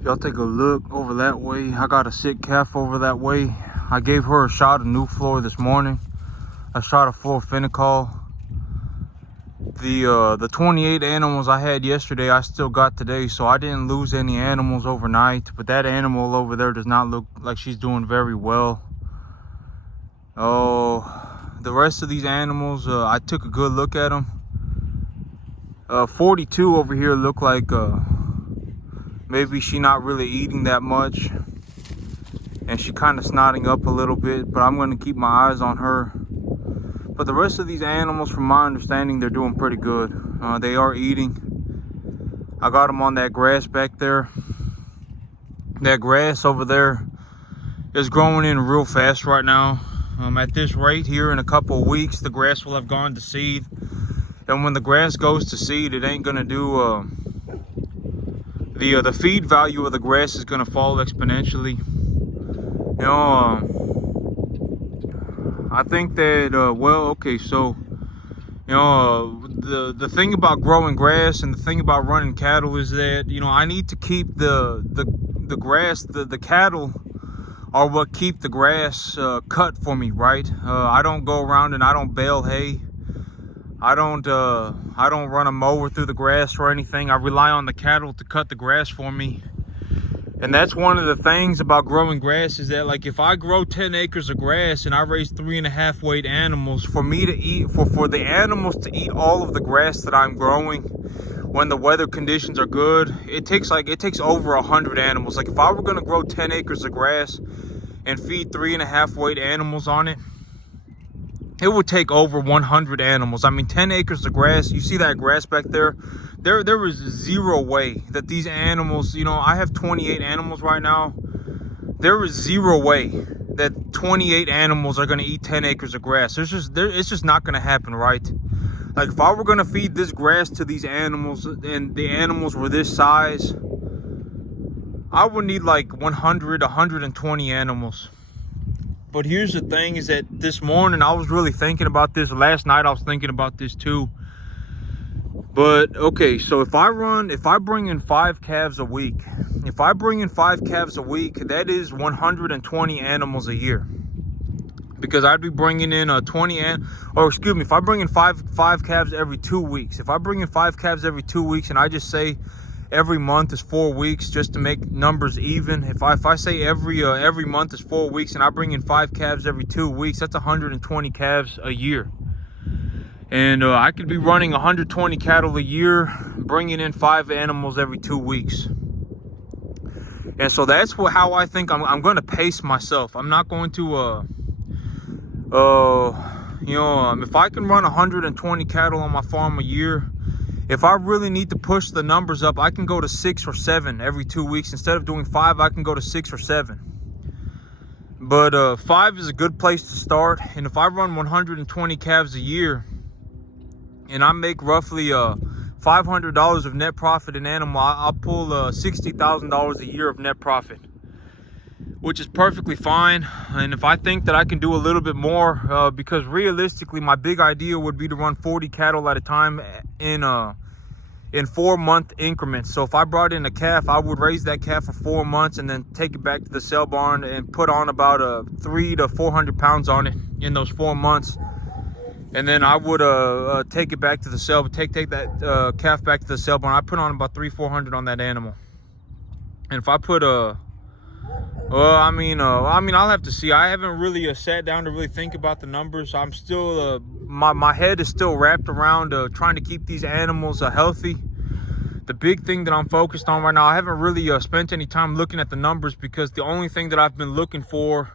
If y'all take a look over that way, I got a sick calf over that way. I gave her a shot of Nuflor this morning. A shot of fluorophenical. The 28 animals I had yesterday, I still got today, so I didn't lose any animals overnight. But that animal over there does not look like she's doing very well. Oh, the rest of these animals, I took a good look at them. 42 over here look like maybe she not really eating that much, and she kind of snotting up a little bit, but I'm going to keep my eyes on her. But the rest of these animals, from my understanding, they're doing pretty good. They are eating. I got them on that grass back there. That grass over there is growing in real fast right now. At this rate here, in a couple of weeks, the grass will have gone to seed. And when the grass goes to seed, it ain't gonna do, the feed value of the grass is gonna fall exponentially. You know, I think that, well, okay, so, you know, the thing about growing grass and the thing about running cattle is that, you know, I need to keep the grass, the cattle are what keep the grass cut for me, right? I don't go around and I don't bale hay. I don't run a mower through the grass or anything. I rely on the cattle to cut the grass for me. And that's one of the things about growing grass, is that, like, if I grow 10 acres of grass and I raise 3.5 weight animals, for me to eat, for the animals to eat all of the grass that I'm growing when the weather conditions are good, it takes over 100 animals. Like, if I were gonna grow 10 acres of grass and feed 3.5 weight animals on it, it would take over 100 animals. I mean, 10 acres of grass, you see that grass back there? There was zero way that these animals, you know, I have 28 animals right now. There is zero way that 28 animals are gonna eat 10 acres of grass. It's just not gonna happen, right? Like, if I were gonna feed this grass to these animals and the animals were this size, I would need like 100, 120 animals. But here's the thing, is that this morning I was really thinking about this. Last night I was thinking about this too. But okay, so if I bring in 5 calves a week, that is 120 animals a year. Because I'd be bringing in if I bring in five calves every 2 weeks. If I bring in 5 calves every 2 weeks, and I just say every month is 4 weeks, just to make numbers even. If I say every month is 4 weeks, and I bring in 5 calves every 2 weeks, that's 120 calves a year. And I could be running 120 cattle a year, bringing in 5 animals every 2 weeks. And so that's how I think I'm going to pace myself. I'm not going to, you know, if I can run 120 cattle on my farm a year, if I really need to push the numbers up, I can go to 6 or 7 every 2 weeks. Instead of doing 5, I can go to 6 or 7. But 5 is a good place to start. And if I run 120 calves a year, and I make roughly $500 of net profit in animal, I'll pull $60,000 a year of net profit, which is perfectly fine. And if I think that I can do a little bit more, because realistically my big idea would be to run 40 cattle at a time in 4-month increments. So if I brought in a calf, I would raise that calf for 4 months and then take it back to the sale barn and put on about 300 to 400 pounds on it in those 4 months. And then I would take it back to the sale, take that calf back to the sale barn. I put on about 300-400 on that animal. And if I put I'll have to see. I haven't really sat down to really think about the numbers. I'm still, my head is still wrapped around trying to keep these animals healthy. The big thing that I'm focused on right now, I haven't really spent any time looking at the numbers, because the only thing that I've been looking for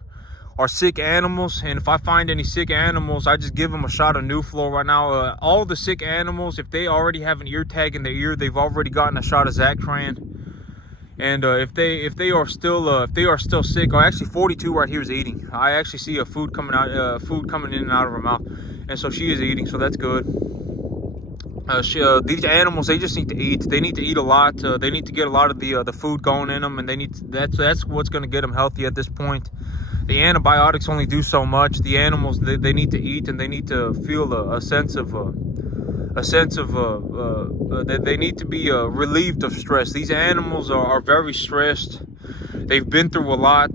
are sick animals. And if I find any sick animals, I just give them a shot of Nuflor right now. All the sick animals, if they already have an ear tag in their ear, they've already gotten a shot of Zactran. And if they are still sick, or actually 42 right here is eating. I actually see a food coming in and out of her mouth, and so she is eating, so that's good. These animals, they just need to eat. They need to eat a lot. They need to get a lot of the food going in them, and they need to, that's what's going to get them healthy at this point. The antibiotics only do so much. The animals, they need to eat, and they need to feel a sense of a sense of that they need to be relieved of stress. These animals are very stressed. They've been through a lot.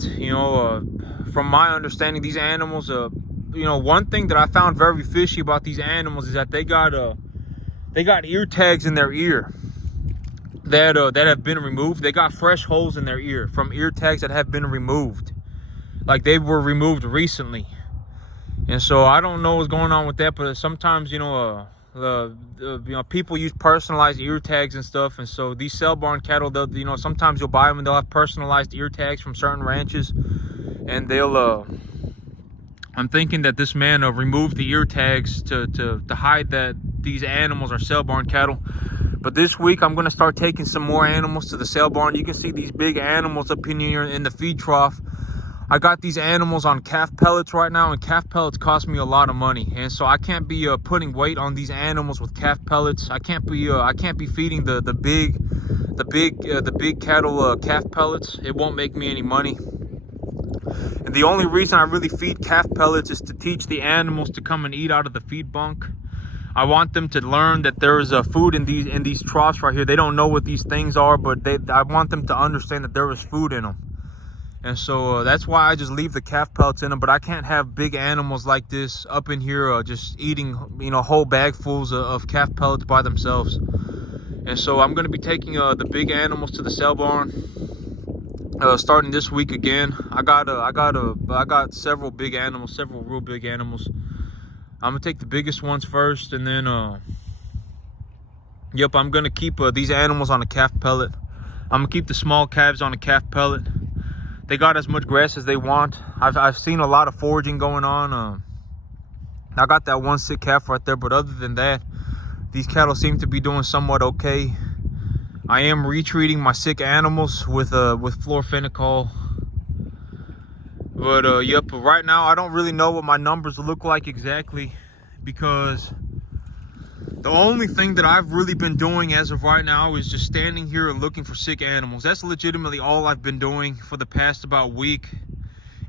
From my understanding, these animals, one thing that I found very fishy about these animals is that they got ear tags in their ear that have been removed. They got fresh holes in their ear from ear tags that have been removed, like they were removed recently. And so I don't know what's going on with that, but sometimes people use personalized ear tags and stuff. And so these sale barn cattle, they'll sometimes you'll buy them and they'll have personalized ear tags from certain ranches, and they'll I'm thinking that this man removed the ear tags to hide that these animals are sale barn cattle. But this week I'm going to start taking some more animals to the sale barn. You can see these big animals up in here in the feed trough. I got these animals on calf pellets right now, and calf pellets cost me a lot of money, and so I can't be putting weight on these animals with calf pellets. I can't be feeding the big cattle calf pellets. It won't make me any money. And the only reason I really feed calf pellets is to teach the animals to come and eat out of the feed bunk. I want them to learn that there is food in these troughs right here. They don't know what these things are, but I want them to understand that there is food in them. And so that's why I just leave the calf pellets in them. But I can't have big animals like this up in here just eating, whole bagfuls of calf pellets by themselves. And so I'm going to be taking the big animals to the sale barn starting this week again. I got several big animals, several real big animals. I'm gonna take the biggest ones first, and then I'm gonna keep these animals on a calf pellet. I'm gonna keep the small calves on a calf pellet. They got as much grass as they want. I've seen a lot of foraging going on. I got that one sick calf right there, but other than that, these cattle seem to be doing somewhat okay. I am retreating my sick animals with fluorophenical. But right now I don't really know what my numbers look like exactly, because the only thing that I've really been doing as of right now is just standing here and looking for sick animals. That's legitimately all I've been doing for the past about week.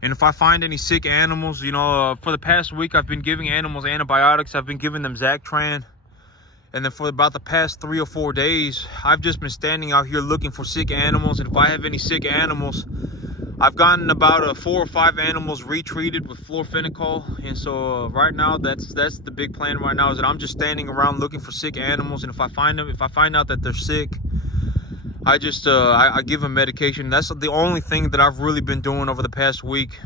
And if I find any sick animals, for the past week I've been giving animals antibiotics. I've been giving them Zactran. And then for about the past 3 or 4 days, I've just been standing out here looking for sick animals. And if I have any sick animals, I've gotten about 4 or 5 animals retreated with fluorophenical. And so right now, that's the big plan right now, is that I'm just standing around looking for sick animals. And if I find out that they're sick, I just I give them medication. That's the only thing that I've really been doing over the past week.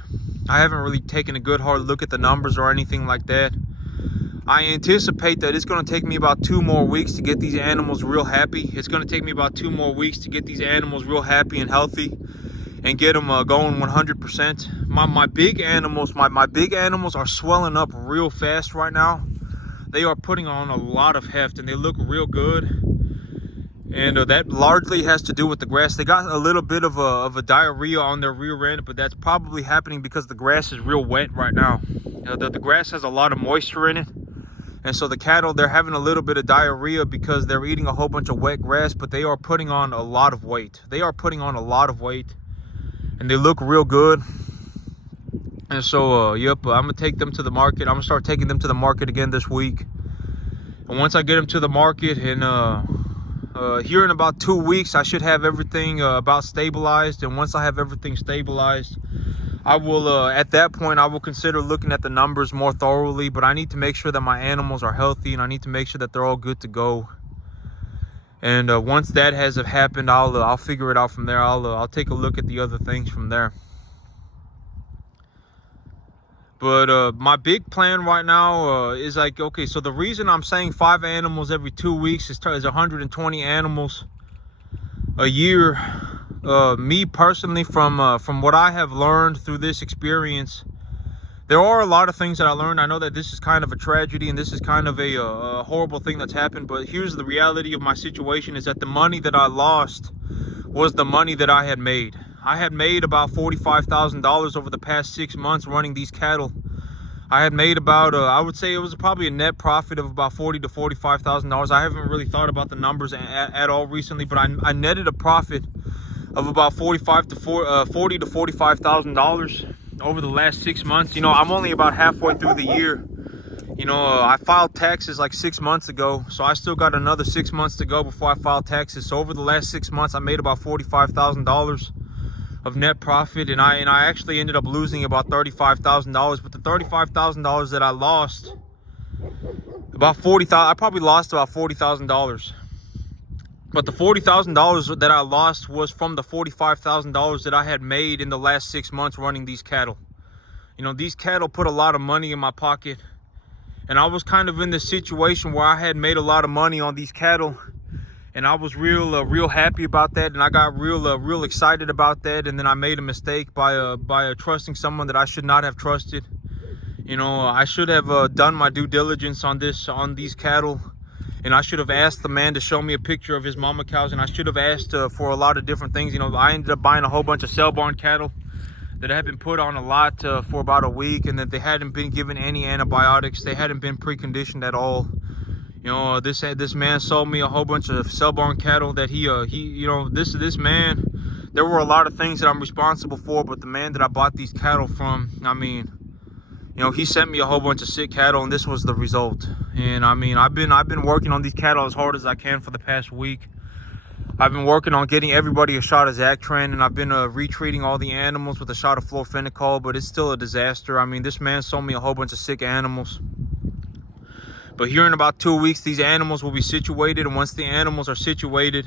I haven't really taken a good hard look at the numbers or anything like that. I anticipate that it's going to take me about 2 more weeks to get these animals real happy. It's going to take me about 2 more weeks to get these animals real happy and healthy and get them going 100%. My big animals, my big animals are swelling up real fast right now. They are putting on a lot of heft and they look real good. And that largely has to do with the grass. They got a little bit of a diarrhea on their rear end, but that's probably happening because the grass is real wet right now. The grass has a lot of moisture in it. And so the cattle, they're having a little bit of diarrhea because they're eating a whole bunch of wet grass, but they are putting on a lot of weight. They are putting on a lot of weight, and they look real good. And so, I'm going to take them to the market. I'm going to start taking them to the market again this week. And once I get them to the market, and here in about 2 weeks, I should have everything about stabilized. And once I have everything stabilized, I will, at that point, I will consider looking at the numbers more thoroughly. But I need to make sure that my animals are healthy, and I need to make sure that they're all good to go. And once that has happened, I'll figure it out from there. I'll take a look at the other things from there. But my big plan right now is like, okay, so the reason I'm saying 5 animals every 2 weeks is 120 animals a year. Me personally, from what I have learned through this experience, there are a lot of things that I learned. I know that this is kind of a tragedy and this is kind of a horrible thing that's happened, but here's the reality of my situation, is that the money that I lost was the money that I had made. I had made about $45,000 over the past 6 months running these cattle. I had made about, I would say it was probably a net profit of about $40,000 to $45,000. I haven't really thought about the numbers at all recently, but I netted a profit of about $40,000 to $45,000 over the last 6 months. I'm only about halfway through the year, You know, I filed taxes like 6 months ago, so I still got another 6 months to go before I file taxes. So over the last 6 months, I made about $45,000 of net profit, and I actually ended up losing about $35,000. But the $35,000 that I lost, about 40,000, I probably lost about $40,000. But the $40,000 that I lost was from the $45,000 that I had made in the last 6 months running these cattle. You know, these cattle put a lot of money in my pocket. And I was kind of in this situation where I had made a lot of money on these cattle, and I was real happy about that, and I got real excited about that. And then I made a mistake by trusting someone that I should not have trusted. You know, I should have done my due diligence on these cattle, and I should have asked the man to show me a picture of his mama cows, and I should have asked for a lot of different things. You know, I ended up buying a whole bunch of sale barn cattle that had been put on a lot for about a week, and that they hadn't been given any antibiotics. They hadn't been preconditioned at all. You know, this man sold me a whole bunch of sale barn cattle that he you know, this man, there were a lot of things that I'm responsible for, but the man that I bought these cattle from, I mean, you know, he sent me a whole bunch of sick cattle, and this was the result. And I mean, I've been working on these cattle as hard as I can for the past week. I've been working on getting everybody a shot of Zactran, and I've been retreating all the animals with a shot of florfenicol, but it's still a disaster. I mean, this man sold me a whole bunch of sick animals. But here in about 2 weeks, these animals will be situated, and once the animals are situated,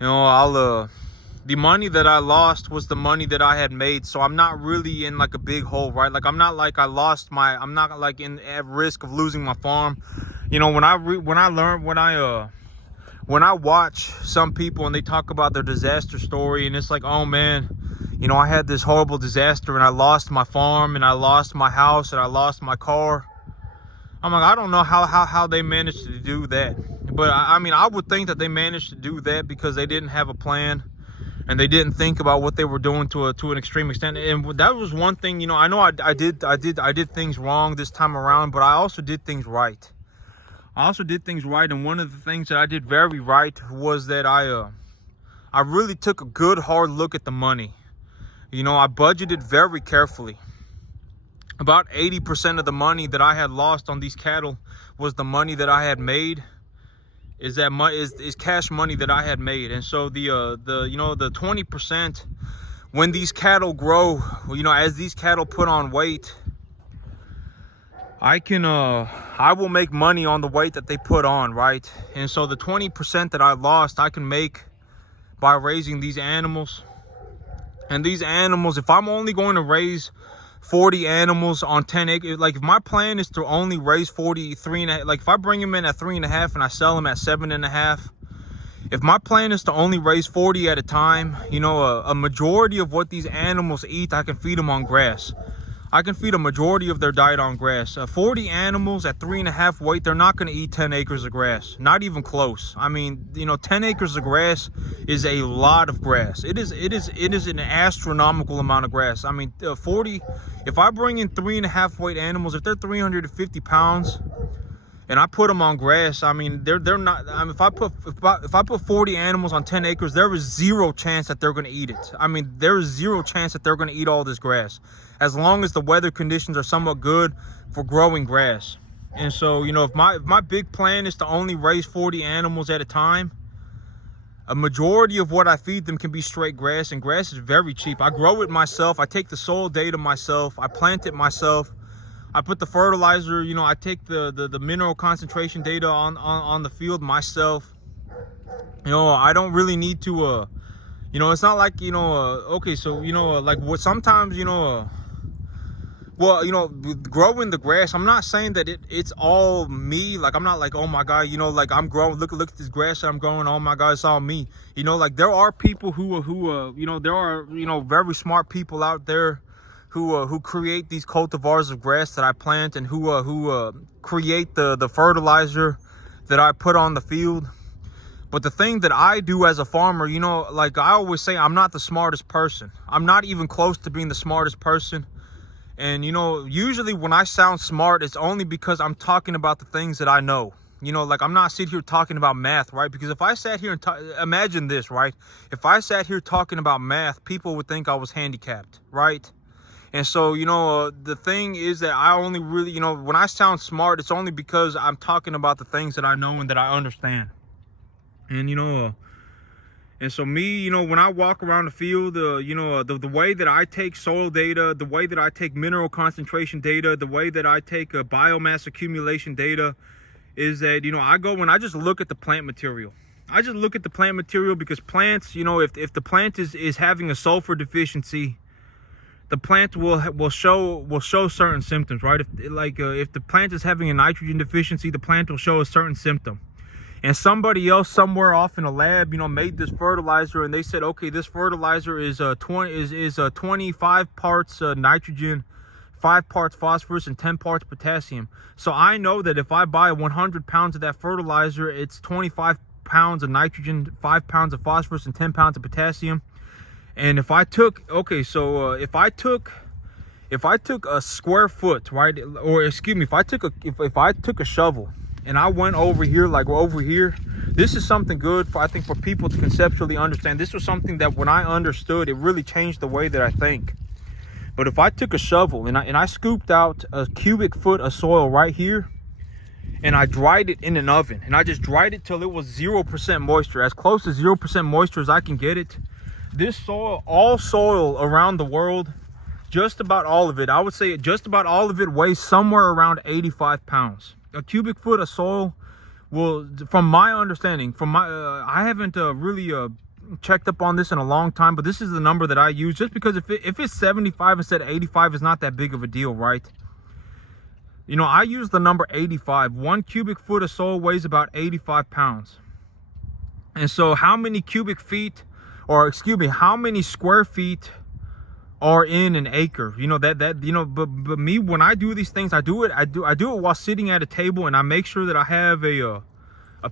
you know, the money that I lost was the money that I had made. So I'm not really in like a big hole, right? Like I'm not like I'm not like at risk of losing my farm. You know, when I watch some people and they talk about their disaster story, and it's like, oh man, you know, I had this horrible disaster and I lost my farm and I lost my house and I lost my car. I'm like, I don't know how they managed to do that. But I mean, I would think that they managed to do that because they didn't have a plan and they didn't think about what they were doing to an extreme extent. And that was one thing, you know, I know I did things wrong this time around, but I also did things right. And one of the things that I did very right was that I really took a good hard look at the money. You know, I budgeted very carefully. About 80% of the money that I had lost on these cattle was the money that I had made. Is cash money that I had made. And so the you know, the 20%, when these cattle grow, you know, as these cattle put on weight, I will make money on the weight that they put on, right? And so the 20% that I lost, I can make by raising these animals. And these animals, if I'm only going to raise 40 animals on 10 acres, like if my plan is to only raise 43, like if I bring them in at 3.5 and I sell them at 7.5, if my plan is to only raise 40 at a time, you know, a majority of what these animals eat, I can feed them on grass. I can feed a majority of their diet on grass. 40 animals at 3.5 weight, they're not going to eat 10 acres of grass. Not even close. I mean, you know, 10 acres of grass is a lot of grass. It is an astronomical amount of grass. I mean, 40, if I bring in 3.5 weight animals, if they're 350 pounds, and I put them on grass, I mean, they're not. I mean, if I put 40 animals on 10 acres, there is zero chance that they're going to eat it. I mean, there is zero chance that they're going to eat all this grass, as long as the weather conditions are somewhat good for growing grass. And so, you know, if my big plan is to only raise 40 animals at a time, a majority of what I feed them can be straight grass, and grass is very cheap. I grow it myself. I take the soil data myself. I plant it myself. I put the fertilizer, you know, I take the mineral concentration data on the field myself. You know, I don't really need to, you know, it's not like, you know, okay, so, you know, like what sometimes, you know, well, you know, growing the grass, I'm not saying that it's all me. Like, I'm not like, oh my God, you know, like I'm growing, look at this grass that I'm growing, oh my God, it's all me. You know, like there are people who you know, there are, you know, very smart people out there who create these cultivars of grass that I plant, and who create the fertilizer that I put on the field. But the thing that I do as a farmer, you know, like I always say, I'm not the smartest person. I'm not even close to being the smartest person. And, you know, usually when I sound smart, it's only because I'm talking about the things that I know. You know, like I'm not sitting here talking about math, right? Because if I sat here and imagine this, right? If I sat here talking about math, people would think I was handicapped, right? And so, the thing is that I only really, when I sound smart, it's only because I'm talking about the things that I know and that I understand. And, and so me, when I walk around the field, the way that I take soil data, the way that I take mineral concentration data, the way that I take biomass accumulation data is that, I go and I just look at the plant material. I just look at the plant material because plants, if the plant is having a sulfur deficiency, the plant will show certain symptoms, right? If the plant is having a nitrogen deficiency, the plant will show a certain symptom. And somebody else somewhere off in a lab, made this fertilizer, and they said, okay, this fertilizer is 25 parts nitrogen, 5 parts phosphorus, and 10 parts potassium. So I know that if I buy 100 pounds of that fertilizer, it's 25 pounds of nitrogen, 5 pounds of phosphorus, and 10 pounds of potassium. And if I took, if I took a square foot, right, or excuse me, if I took a shovel and I went over here, like over here, this is something good I think for people to conceptually understand. This was something that when I understood, it really changed the way that I think. But if I took a shovel and I scooped out a cubic foot of soil right here, and I dried it in an oven, and I just dried it till it was 0% moisture, as close to 0% moisture as I can get it. This soil, all soil around the world, just about all of it, I would say just about all of it weighs somewhere around 85 pounds. A cubic foot of soil will, from my understanding, I haven't really checked up on this in a long time, but this is the number that I use, just because if it's 75 instead of 85, it's not that big of a deal, right? I use the number 85. 1 cubic foot of soil weighs about 85 pounds. And so how many cubic feet, or excuse me, how many square feet are in an acre? But me, when I do these things, I do it while sitting at a table, and I make sure that I have a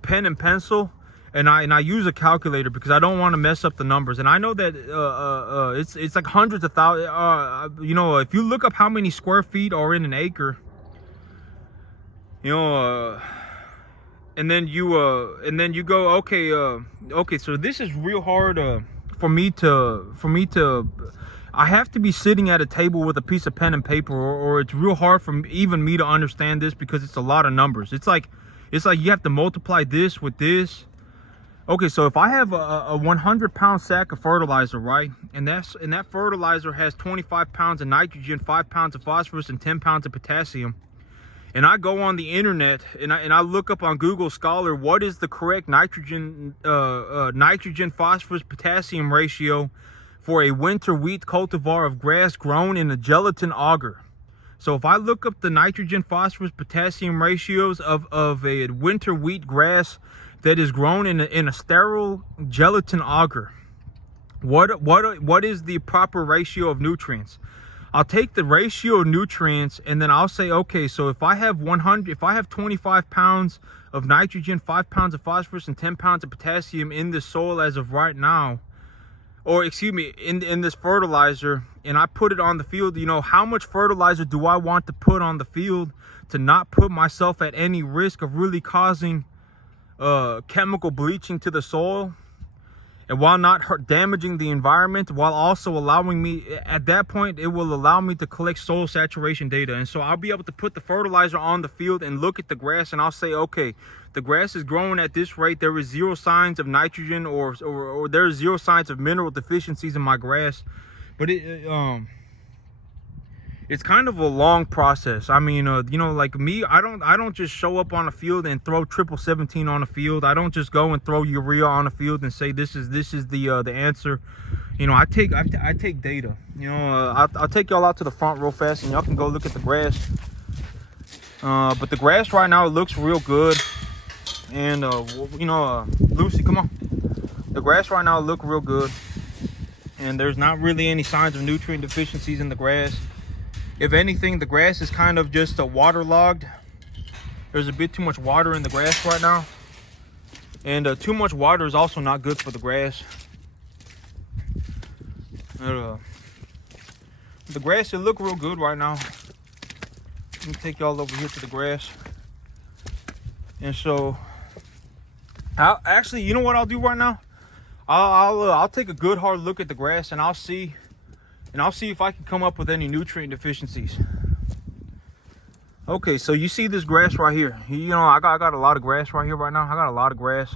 pen and pencil, and I use a calculator because I don't want to mess up the numbers. And I know that it's like hundreds of thousands. If you look up how many square feet are in an acre, and then you go, okay, so this is real hard for me to I have to be sitting at a table with a piece of pen and paper, or it's real hard for even me to understand this, because it's a lot of numbers. It's like you have to multiply this with this. Okay, so if I have a 100-pound sack of fertilizer, right, and that fertilizer has 25 pounds of nitrogen, 5 pounds of phosphorus, and 10 pounds of potassium, and I go on the internet and I look up on Google Scholar what is the correct nitrogen phosphorus potassium ratio for a winter wheat cultivar of grass grown in a gelatin auger. So if I look up the nitrogen phosphorus potassium ratios of a winter wheat grass that is grown in a sterile gelatin auger, what is the proper ratio of nutrients? I'll take the ratio of nutrients, and then I'll say, okay, so if I have 25 pounds of nitrogen, 5 pounds of phosphorus, and 10 pounds of potassium in the soil as of right now, or excuse me, in this fertilizer, and I put it on the field, how much fertilizer do I want to put on the field to not put myself at any risk of really causing chemical bleaching to the soil, and while not damaging the environment, while also allowing me, at that point, it will allow me to collect soil saturation data. And so I'll be able to put the fertilizer on the field and look at the grass, and I'll say, okay, the grass is growing at this rate. There is 0 signs of nitrogen or there's 0 signs of mineral deficiencies in my grass. But it's kind of a long process. I mean, like me, I don't just show up on a field and throw 1717 on a field. I don't just go and throw urea on a field and say this is the answer. I take data. I'll take y'all out to the front real fast, and y'all can go look at the grass. But the grass right now, it looks real good. And Lucy, come on. The grass right now look real good, and there's not really any signs of nutrient deficiencies in the grass. If anything, the grass is kind of just waterlogged. There's a bit too much water in the grass right now. And too much water is also not good for the grass. The grass, it look real good right now. Let me take y'all over here to the grass. And so, actually, you know what I'll do right now? I'll take a good hard look at the grass, and I'll see and I'll see if I can come up with any nutrient deficiencies. Okay, so you see this grass right here. You know, I got a lot of grass right here right now. I got a lot of grass.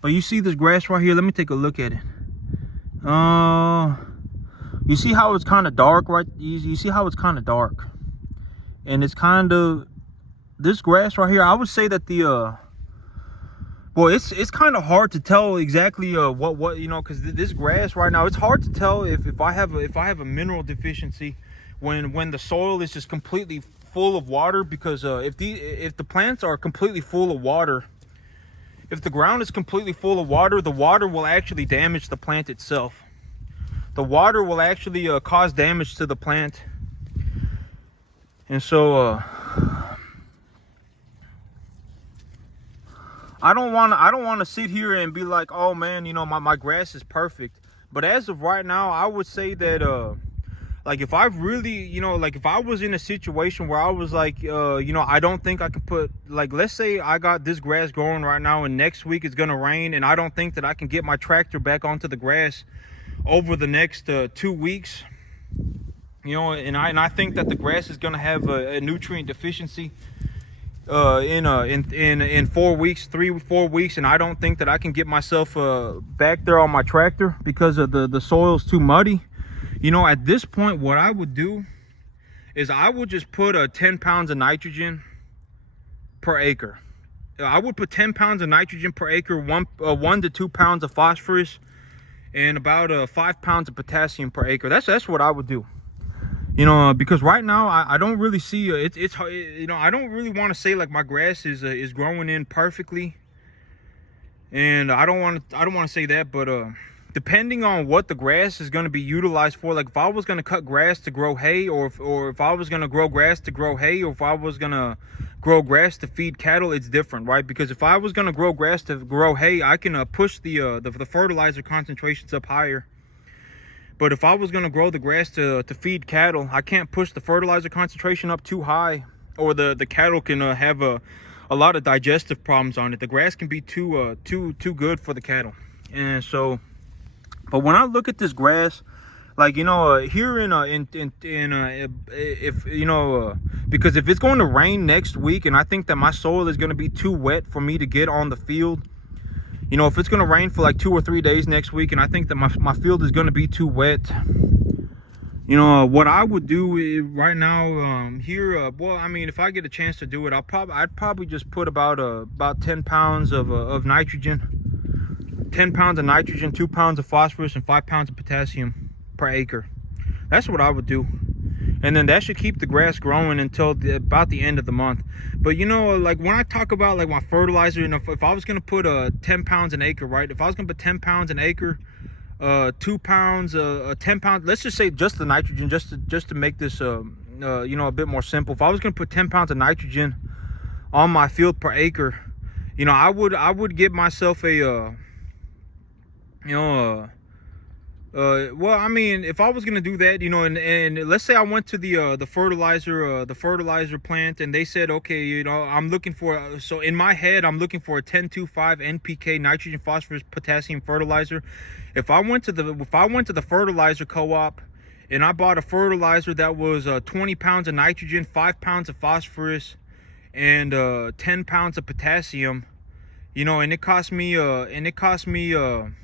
But you see this grass right here? Let me take a look at it. You see how it's kind of dark, right? You see how it's kind of dark, and it's kind of this grass right here. I would say that the well, it's kind of hard to tell exactly what you know, because this grass right now, it's hard to tell if I have a mineral deficiency when the soil is just completely full of water, because if the plants are completely full of water, if the ground is completely full of water, the water will actually damage the plant itself. The water will actually cause damage to the plant. And so I don't want to sit here and be like, oh man, you know, my grass is perfect. But as of right now, I would say that like if I really, you know, like if I was in a situation where I was like, you know, I don't think I can put, like, let's say I got this grass growing right now and next week it's gonna rain, and I don't think that I can get my tractor back onto the grass over the next 2 weeks, you know, and I think that the grass is gonna have a nutrient deficiency in 4 weeks, 3-4 weeks, and I don't think that I can get myself back there on my tractor because of the soil's too muddy. You know, at this point, what I would do is I would just put 10 pounds of nitrogen per acre. I would put 10 pounds of nitrogen per acre, 1 to 2 pounds of phosphorus, and about 5 pounds of potassium per acre. That's what I would do. You know, because right now I don't really see it's you know, I don't really want to say like my grass is growing in perfectly, and I don't want to say that, but depending on what the grass is going to be utilized for, like if I was going to cut grass to grow hay, or if I was going to grow grass to grow hay, or if I was going to grow grass to feed cattle, it's different, right? Because if I was going to grow grass to grow hay, I can push the fertilizer concentrations up higher. But if I was going to grow the grass to feed cattle, I can't push the fertilizer concentration up too high, or the cattle can have a lot of digestive problems on it. The grass can be too good for the cattle. And so, but when I look at this grass, like, you know, here if you know, because if it's going to rain next week, and I think that my soil is going to be too wet for me to get on the field. You know, if it's going to rain for like 2 or 3 days next week, and I think that my field is going to be too wet, you know, what I would do right now here, well, I mean, if I get a chance to do it, I'd probably just put about 10 pounds of nitrogen, 10 pounds of nitrogen, 2 pounds of phosphorus, and 5 pounds of potassium per acre. That's what I would do. And then that should keep the grass growing until about the end of the month. But, you know, like when I talk about like my fertilizer, you know, if I was going to put 10 pounds an acre, right? If I was going to put 10 pounds an acre, 2 pounds, 10 pounds, let's just say just the nitrogen, just to make this, you know, a bit more simple. If I was going to put 10 pounds of nitrogen on my field per acre, you know, I would give myself a, you know, well, I mean, if I was gonna do that, you know, and let's say I went to the fertilizer plant, and they said, okay, you know, I'm looking for, so in my head, I'm looking for a 10-2-5 NPK, nitrogen, phosphorus, potassium fertilizer. If I went to the fertilizer co-op and I bought a fertilizer that was 20 pounds of nitrogen, 5 pounds of phosphorus, and 10 pounds of potassium, you know, and it cost me $550,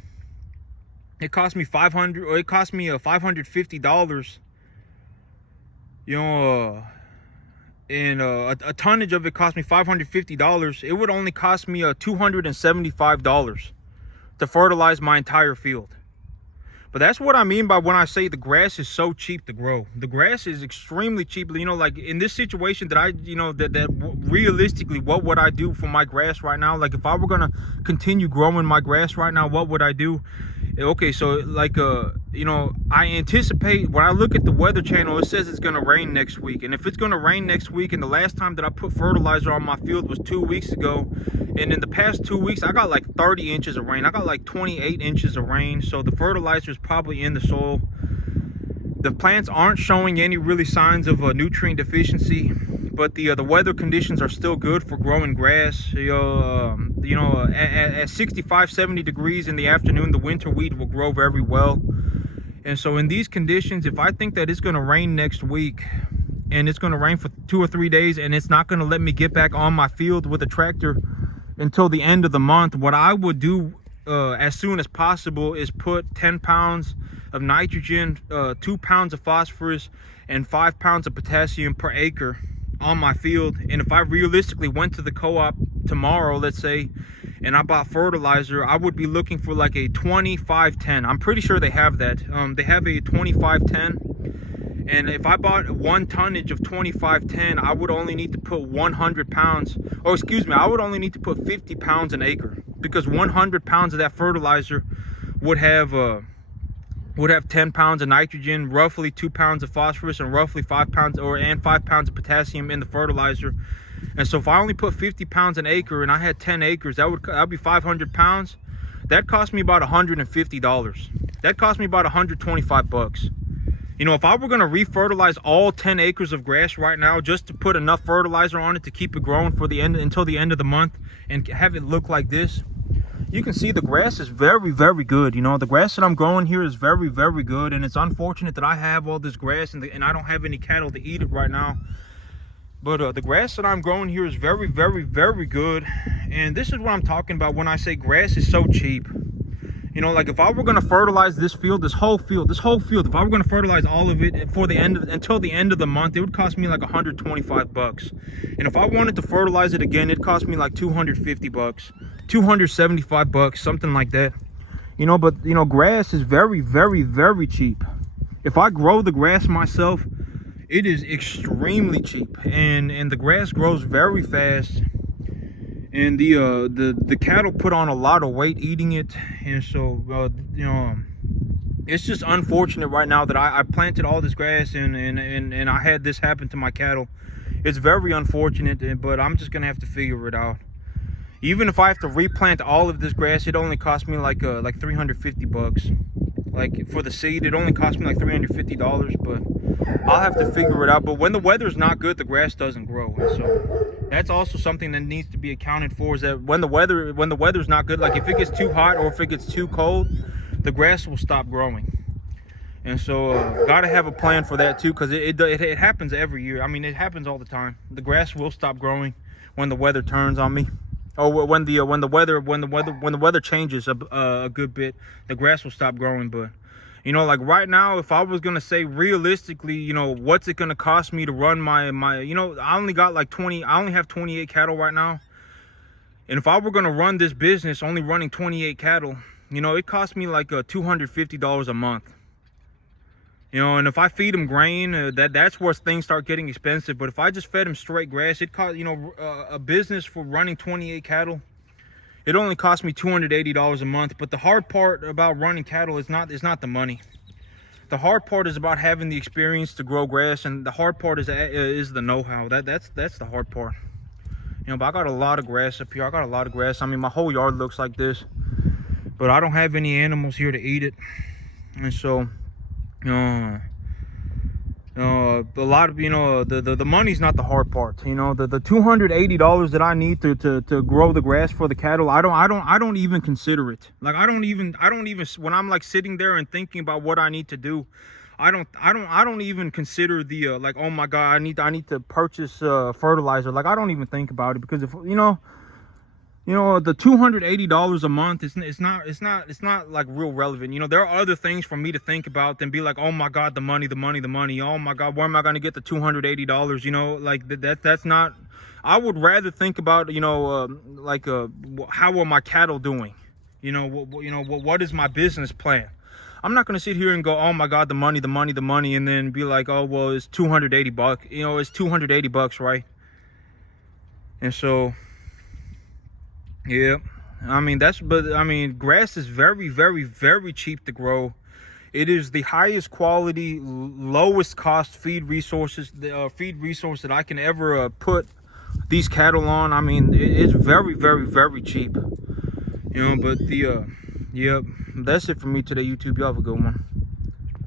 you know, and a tonnage of it cost me $550. It would only cost me $275 to fertilize my entire field. But that's what I mean by when I say the grass is so cheap to grow. The grass is extremely cheap. You know, like in this situation that that realistically, what would I do for my grass right now? Like if I were gonna continue growing my grass right now, what would I do? Okay, so like you know, I anticipate, when I look at the weather channel, it says it's gonna rain next week. And if it's gonna rain next week, and the last time that I put fertilizer on my field was 2 weeks ago, and in the past 2 weeks I got like 30 inches of rain. I got like 28 inches of rain. So the fertilizer is probably in the soil. The plants aren't showing any really signs of a nutrient deficiency, but the weather conditions are still good for growing grass. You know, at 65-70 degrees in the afternoon, the winter wheat will grow very well. And so in these conditions, if I think that it's going to rain next week, and it's going to rain for 2 or 3 days, and it's not going to let me get back on my field with a tractor until the end of the month, what I would do as soon as possible is put 10 pounds of nitrogen, 2 pounds of phosphorus, and 5 pounds of potassium per acre on my field. And if I realistically went to the co-op tomorrow, let's say, and I bought fertilizer, I would be looking for like a 25-10. I'm pretty sure they have that. They have a 25-10. And if I bought 1 tonnage of 25-10, I would only need to put 100 pounds, or excuse me, I would only need to put 50 pounds an acre, because 100 pounds of that fertilizer would have 10 pounds of nitrogen, roughly 2 pounds of phosphorus, and roughly 5 pounds and 5 pounds of potassium in the fertilizer. And so if I only put 50 pounds an acre and I had 10 acres, that would be 500 pounds. That cost me about $150. That cost me about 125 bucks. You know, if I were going to refertilize all 10 acres of grass right now just to put enough fertilizer on it to keep it growing for the end until the end of the month and have it look like this, you can see the grass is very, very good. You know, the grass that I'm growing here is very, very good. And it's unfortunate that I have all this grass and I don't have any cattle to eat it right now. But the grass that I'm growing here is very, very, very good. And this is what I'm talking about when I say grass is so cheap. You know, like if I were going to fertilize this field, this whole field, if I were going to fertilize all of it for until the end of the month, it would cost me like 125 bucks. And if I wanted to fertilize it again, it cost me like 250 bucks, 275 bucks, something like that. You know, but you know, grass is very, very, very cheap. If I grow the grass myself, it is extremely cheap, and the grass grows very fast. And the cattle put on a lot of weight eating it, and so you know, it's just unfortunate right now that I planted all this grass and I had this happen to my cattle. It's very unfortunate, but I'm just gonna have to figure it out. Even if I have to replant all of this grass, it only cost me like 350 bucks. Like for the seed, it only cost me like $350, but I'll have to figure it out. But when the weather's not good, the grass doesn't grow. And so that's also something that needs to be accounted for, is that when the weather's not good, like if it gets too hot or if it gets too cold, the grass will stop growing. And so gotta have a plan for that too, because it happens every year. I mean, it happens all the time. The grass will stop growing when the weather turns on me. Or when the weather changes a good bit, the grass will stop growing. But you know, like right now, if I was gonna say realistically, you know, what's it gonna cost me to run my you know, I only have 28 cattle right now, and if I were gonna run this business only running 28 cattle, you know, it cost me like $250 a month. You know, and if I feed them grain, that's where things start getting expensive. But if I just fed them straight grass, it cost, you know, a business for running 28 cattle, it only cost me $280 a month. But the hard part about running cattle is not the money. The hard part is about having the experience to grow grass, and the hard part is the know-how. That's the hard part. You know, but I got a lot of grass up here. I got a lot of grass. I mean, my whole yard looks like this, but I don't have any animals here to eat it, and so. A lot of, you know, the money's not the hard part. You know, the $280 that I need to grow the grass for the cattle, I don't even consider it. Like I don't even when I'm like sitting there and thinking about what I need to do, I don't even consider the like, oh my god, I need to purchase fertilizer. Like I don't even think about it, because if you know, the $280 a month, it's not like real relevant. You know, there are other things for me to think about than be like, oh my god, the money. Oh my god, where am I going to get the $280? You know, like that's not. I would rather think about, you know, how are my cattle doing? You know, what is my business plan? I'm not going to sit here and go, oh my god, the money, and then be like, oh well, it's 280 bucks. You know, it's 280 bucks, right? And so. Yeah, I mean, grass is very, very, very cheap to grow. It is the highest quality, lowest cost feed resource that I can ever put these cattle on. I mean, it's very, very, very cheap. You know, but yep, that's it for me today, YouTube. Y'all have a good one.